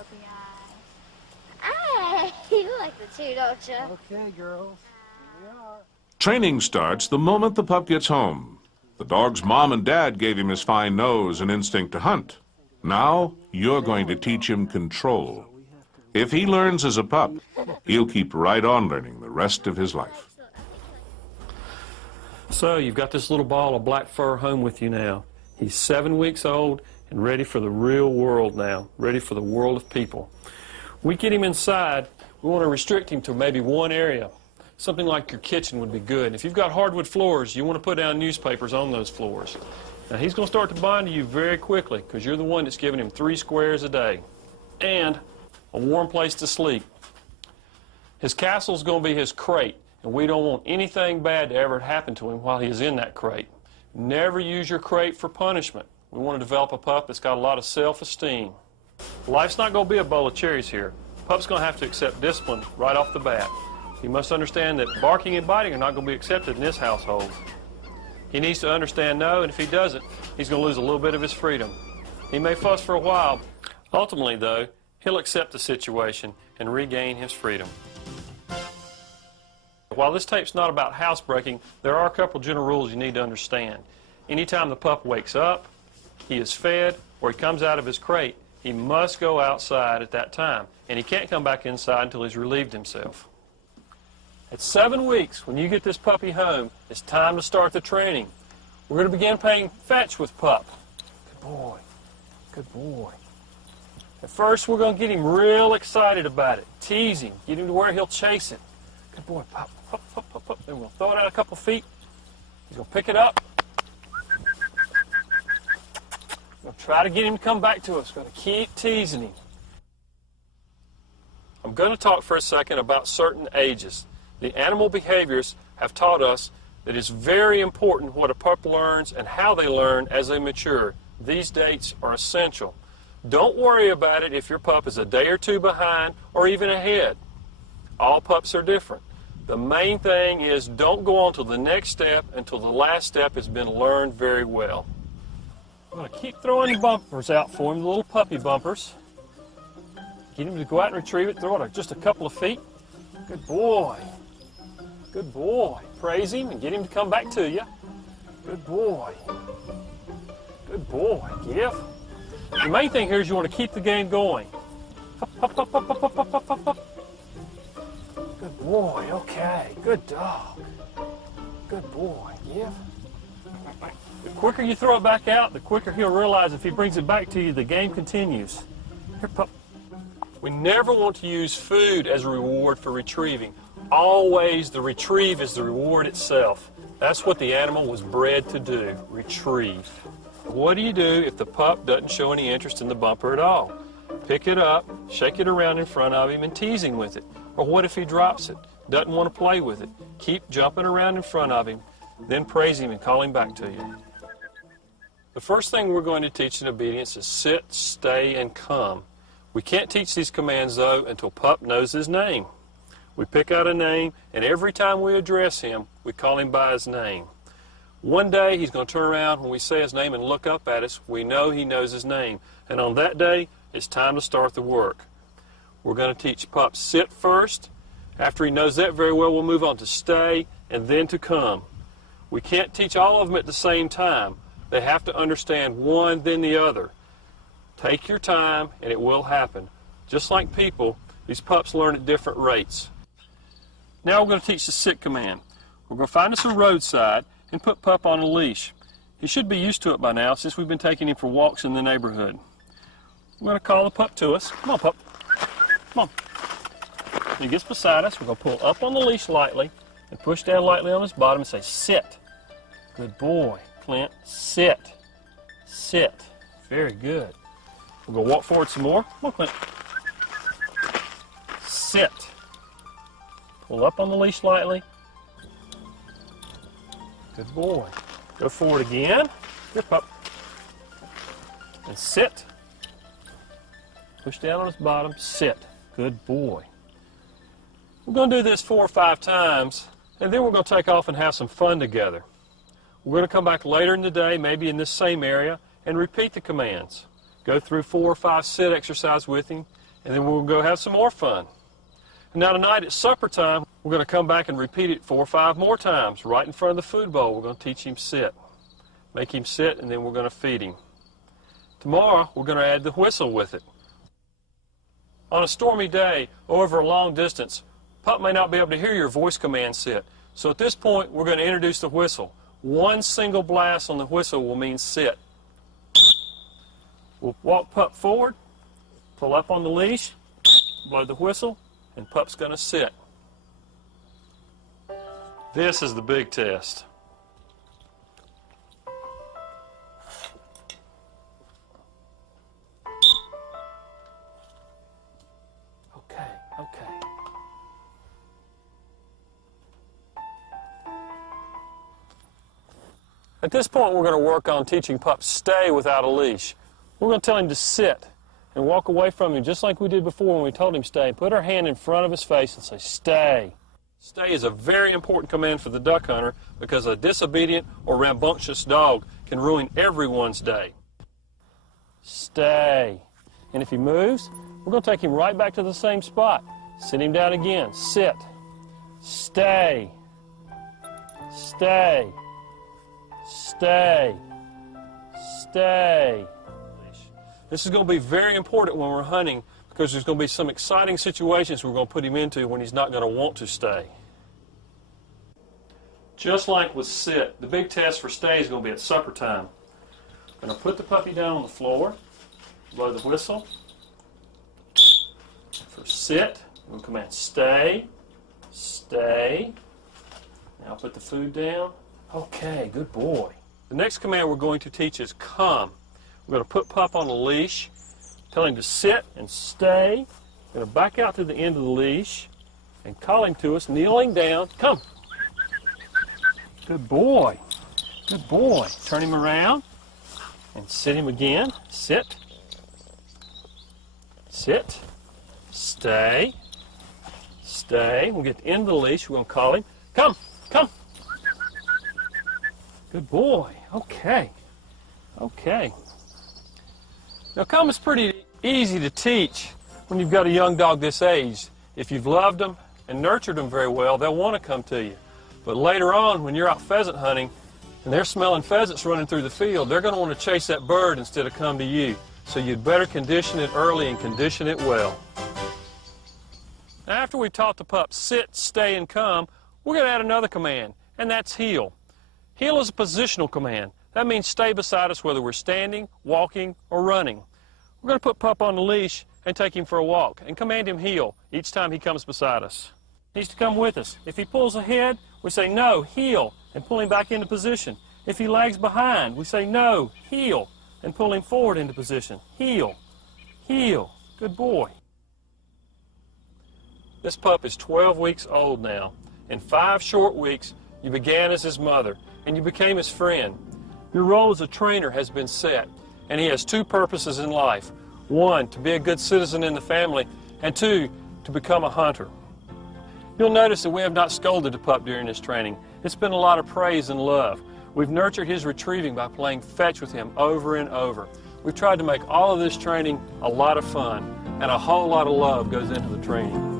puppy eyes. Hey, you like the two, don't you? Okay, girls. Here we are. Training starts the moment the pup gets home. The dog's mom and dad gave him his fine nose and instinct to hunt. Now, you're going to teach him control. If he learns as a pup, he'll keep right on learning the rest of his life. So you've got this little ball of black fur home with you now. He's 7 weeks old and ready for the real world now, ready for the world of people. We get him inside, we want to restrict him to maybe one area. Something like your kitchen would be good. If you've got hardwood floors, you want to put down newspapers on those floors. Now he's going to start to bond to you very quickly because you're the one that's giving him 3 squares a day and a warm place to sleep. His castle's going to be his crate, and we don't want anything bad to ever happen to him while he's in that crate. Never use your crate for punishment. We want to develop a pup that's got a lot of self-esteem. Life's not going to be a bowl of cherries here. Pup's going to have to accept discipline right off the bat. He must understand that barking and biting are not going to be accepted in this household. He needs to understand no, and if he doesn't, he's going to lose a little bit of his freedom. He may fuss for a while. Ultimately, though, he'll accept the situation and regain his freedom. While this tape's not about housebreaking, there are a couple general rules you need to understand. Anytime the pup wakes up, he is fed, or he comes out of his crate, he must go outside at that time, and he can't come back inside until he's relieved himself. At 7 weeks, when you get this puppy home, it's time to start the training. We're going to begin playing fetch with pup. Good boy. Good boy. At first, we're going to get him real excited about it. Tease him. Get him to where he'll chase it. Good boy. Pop, pop, pop, pop, pop. Then we'll throw it out a couple feet. He's going to pick it up. We'll try to get him to come back to us. We're going to keep teasing him. I'm going to talk for a second about certain ages. The animal behaviors have taught us that it's very important what a pup learns and how they learn as they mature. These dates are essential. Don't worry about it if your pup is a day or two behind or even ahead. All pups are different. The main thing is don't go on to the next step until the last step has been learned very well. I'm going to keep throwing bumpers out for him, the little puppy bumpers. Get him to go out and retrieve it, throw it just a couple of feet. Good boy. Good boy. Praise him and get him to come back to you. Good boy. Good boy. Give. The main thing here is you want to keep the game going. Up, up, up, up, up, up, up, up, up, up. Good boy. Okay. Good dog. Good boy. Give. The quicker you throw it back out, the quicker he'll realize if he brings it back to you, the game continues. Here, pup. We never want to use food as a reward for retrieving. Always the retrieve is the reward itself. That's what the animal was bred to do, retrieve. What do you do if the pup doesn't show any interest in the bumper at all? Pick it up, shake it around in front of him and tease him with it. Or what if he drops it, doesn't want to play with it? Keep jumping around in front of him, then praise him and call him back to you. The first thing we're going to teach in obedience is sit, stay, and come. We can't teach these commands, though, until pup knows his name. We pick out a name, and every time we address him, we call him by his name. One day, he's going to turn around when we say his name and look up at us. We know he knows his name. And on that day, it's time to start the work. We're going to teach pup sit first. After he knows that very well, we'll move on to stay and then to come. We can't teach all of them at the same time. They have to understand one, then the other. Take your time, and it will happen. Just like people, these pups learn at different rates. Now we're going to teach the sit command. We're going to find us a roadside and put pup on a leash. He should be used to it by now since we've been taking him for walks in the neighborhood. We're going to call the pup to us. Come on, pup. Come on. When he gets beside us, we're going to pull up on the leash lightly and push down lightly on his bottom and say, sit. Good boy, Clint. Sit. Sit. Very good. We're going to walk forward some more. Come on, Clint. Sit. Pull up on the leash lightly. Good boy. Go forward again. Good pup. And sit. Push down on his bottom. Sit. Good boy. We're going to do this 4 or 5 times, and then we're going to take off and have some fun together. We're going to come back later in the day, maybe in this same area, and repeat the commands. Go through 4 or 5 sit exercises with him. and then we'll go have some more fun. And now tonight at supper time, we're going to come back and repeat it 4 or 5 more times right in front of the food bowl. We're going to teach him sit. Make him sit, and then we're going to feed him. Tomorrow, we're going to add the whistle with it. On a stormy day or over a long distance, pup may not be able to hear your voice command sit. So at this point, we're going to introduce the whistle. One single blast on the whistle will mean sit. We'll walk pup forward, pull up on the leash, blow the whistle, and pup's going to sit. This is the big test. Okay. At this point, we're going to work on teaching pup stay without a leash. We're going to tell him to sit and walk away from him just like we did before when we told him stay. Put our hand in front of his face and say, stay. Stay is a very important command for the duck hunter because a disobedient or rambunctious dog can ruin everyone's day. Stay. And if he moves, we're going to take him right back to the same spot. Sit him down again. Sit. Stay. Stay. Stay. Stay. This is going to be very important when we're hunting because there's going to be some exciting situations we're going to put him into when he's not going to want to stay. Just like with sit, the big test for stay is going to be at supper time. I'm going to put the puppy down on the floor, blow the whistle. For sit, we're going to command stay, stay. Now put the food down. Okay, good boy. The next command we're going to teach is come. We're going to put pup on a leash, tell him to sit and stay. We're going to back out to the end of the leash and call him to us, kneeling down. Come. Good boy. Good boy. Turn him around and sit him again. Sit. Sit. Stay. Stay. We'll get to the end of the leash. We're going to call him. Come. Come. Good boy. Okay. Okay. Now, come is pretty easy to teach when you've got a young dog this age. If you've loved them and nurtured them very well, they'll want to come to you. But later on, when you're out pheasant hunting and they're smelling pheasants running through the field, they're going to want to chase that bird instead of come to you. So you'd better condition it early and condition it well. Now, after we've taught the pup sit, stay, and come, we're going to add another command, and that's heel. Heel is a positional command. That means stay beside us whether we're standing, walking, or running. We're going to put pup on the leash and take him for a walk and command him heel each time he comes beside us. He needs to come with us. If he pulls ahead, we say no, heel, and pull him back into position. If he lags behind, we say no, heel, and pull him forward into position. Heel, heel, good boy. This pup is 12 weeks old now. In 5 short weeks, you began as his mother, and you became his friend. Your role as a trainer has been set, and he has 2 purposes in life. 1, to be a good citizen in the family, and 2, to become a hunter. You'll notice that we have not scolded the pup during this training. It's been a lot of praise and love. We've nurtured his retrieving by playing fetch with him over and over. We've tried to make all of this training a lot of fun, and a whole lot of love goes into the training.